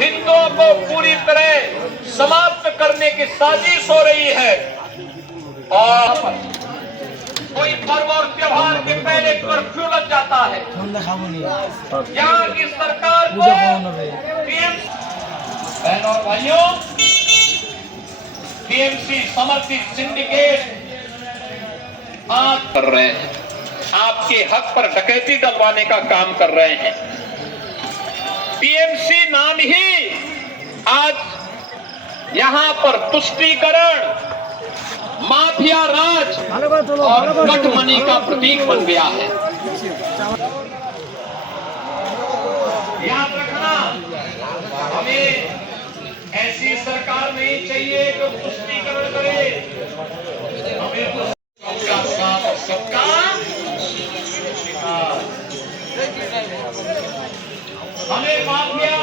हिंदुओं को पूरी तरह समाप्त करने की साजिश हो रही है और कोई पर्व और त्योहार के पहले कर्फ्यू लग जाता है। यहाँ की सरकार को बहनों और भाइयों, टीएमसी समर्थित सिंडिकेट आज कर रहे हैं, आपके हक पर डकैती डलवाने का काम कर रहे हैं। टीएमसी नाम ही आज यहां पर तुष्टीकरण, माफिया राज और कटमनी का प्रतीक बन गया है। याद रखना, हमें ऐसी सरकार नहीं चाहिए जो तुष्टीकरण करे। हमें सबका साथ, सबका हमें माफिया